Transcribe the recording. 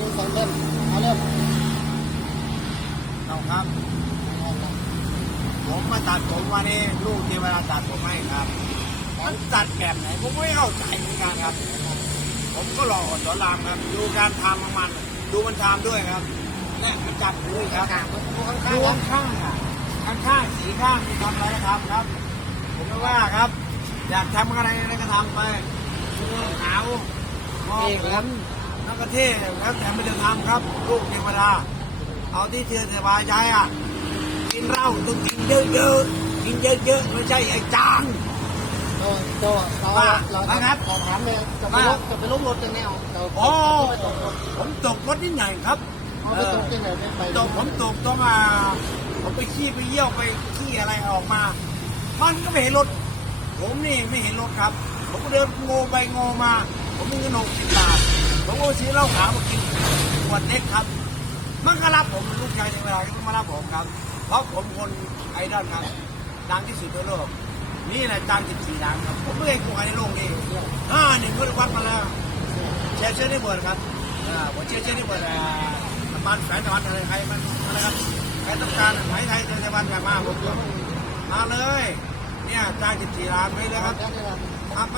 นึ่งสองเริ่มเอาเริ่มเอาครับผมมาตัดผมวันนี้ลูกเทวดาตัดผมให้ครับมันตัดแบบไหนผมไม่เข้าใจเหมือนกันครับ ผมก็รออดสอนรามครับ ดูการทำของมัน ดูมันทำด้วยครับเนี่ยมันจัดเลยครับข้างๆดูข้างดูๆครับข้างๆอะข้างข้างๆสีข้างมีทำอะไรก็ทำครับ ผมไม่ว่าครับ อยากทำอะไรอะไรก็ทำไปดูขาวมองเหมื อนนักกระเทศแล้วแต่ไม่ได้ทำครับลูกเทวดาเอาที่เธอสบายใจอะกินเหล้าต้องกินเยอะๆกินเยอะๆไม่ใช่ไอ้จางโดนโดนเราว่าเราว่าครับขอถามเลยจะไปว่าลบจะไปลบรถกันแนวเราโอ้ไปตกรถผมตกรถที่ไหนครับเอาไปตกที่ไหนได้ไปตกผมตกต้องอ่าผมไปขี้ไปเยี่ยวไปขี้อะไรออกมา มันก็ไม่เห็นรถ ผมนี่ไม่เห็นรถครับ ผมก็เดินโงไปโงมา ผมมีเงินหกสิบบาท ผมก็ซื้อเหล้าขาวมากินขวดเล็กครับ มันก็รับผมลูกชายในเวลาก็มารับผมครับ เพราะผมคนไอดอลครับ ดังที่สุดในโลก นี่แหละจานสิบสี่ดังครับ ผมไม่เคยกลัวใครในโลกนี้ห้าหนึ่งก็วัดมาแล้วเชียร์เชียร์ได้เบิร์ดครับอ่าผมเชียร์เชียร์ได้เบิร์ดอ่าบ้านแฟนตะวันอะไรใครมันอะไรครับใครต้องการไหมไทยตะวันแบบมาผมมาเลย เนี่ยจานสิบสี่ล้านไปเลยครับได้ได้ครับ